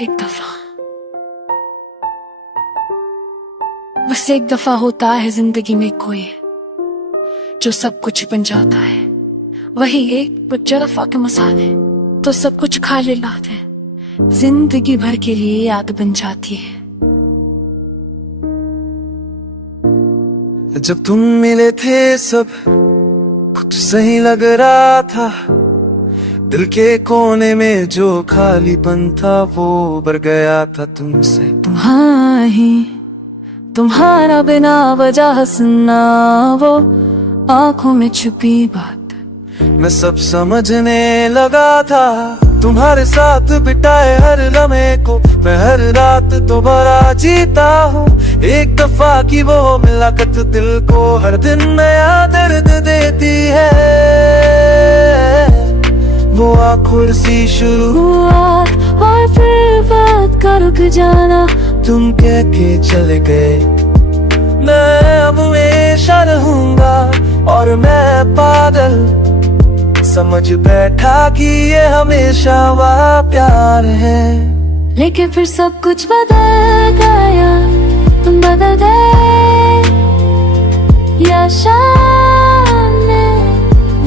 एक दफा, बस एक दफा होता है जिंदगी में कोई जो सब कुछ बन जाता है। वही एक दफा के मसाले तो सब कुछ खा ले लाते हैं, जिंदगी भर के लिए याद बन जाती है। जब तुम मिले थे सब कुछ सही लग रहा था, दिल के कोने में जो खालीपन था वो भर गया था तुमसे। तुम्हारा बिना वजह हंसना, वो आंखों में छुपी बात मैं सब समझने लगा था। तुम्हारे साथ बिताए हर लम्हे को मैं हर रात दोबारा जीता हूँ। एक दफा की वो मुलाकात दिल को हर दिन नया दर्द देती है। वो आखिर सी शुरुआत और फिर बात का रुक जाना, तुम कह के चले गए। मैं अब हमेशा रहूंगा और मैं पागल समझ बैठा कि ये हमेशा वह प्यार है। लेकिन फिर सब कुछ बदल गया, तुम बदल गए। या शायद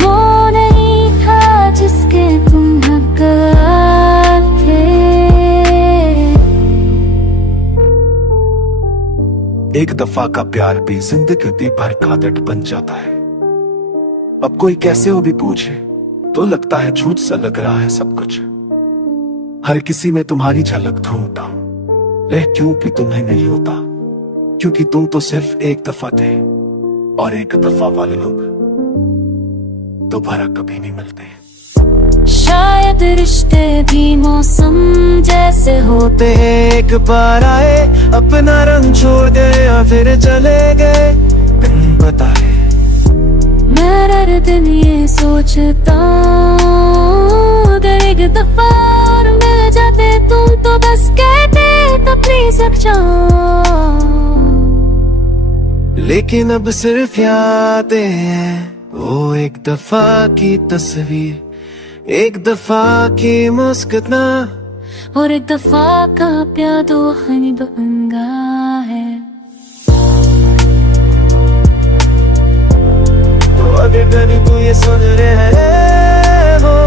वो नहीं था जिसके तुम हकदार थे। एक दफा का प्यार भी जिंदगी भर का दर्द बन जाता है। अब कोई कैसे हो भी पूछे तो लगता है झूठ सा लग रहा है सब कुछ। हर किसी में तुम्हारी झलक ढूंढता क्योंकि तुम्हें नहीं होता, क्योंकि तुम तो सिर्फ एक दफा थे और एक दफा वाले लोग दोबारा कभी नहीं मिलते। शायद रिश्ते भी मौसम जैसे होते, एक बार आए अपना रंग छोड़ गए और फिर चले गए बिन बताए। मैं हर दिन ये सोचता अगर एक दफा और मिल जाते तुम तो बस कहते तो प्लीज अब जाओ। लेकिन अब सिर्फ यादें हैं, वो एक दफा की तस्वीर, एक दफा की मुस्कुराना और एक दफा का प्यार दो हनी बंगा है। तो अगर तू ये सुन रहे हो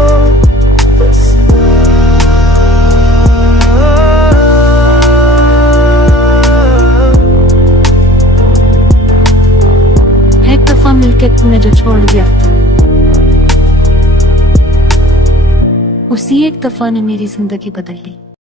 एक दफा मिलके तुमने जो छोड़ दिया, उसी एक दफा ने मेरी जिंदगी बदल ली।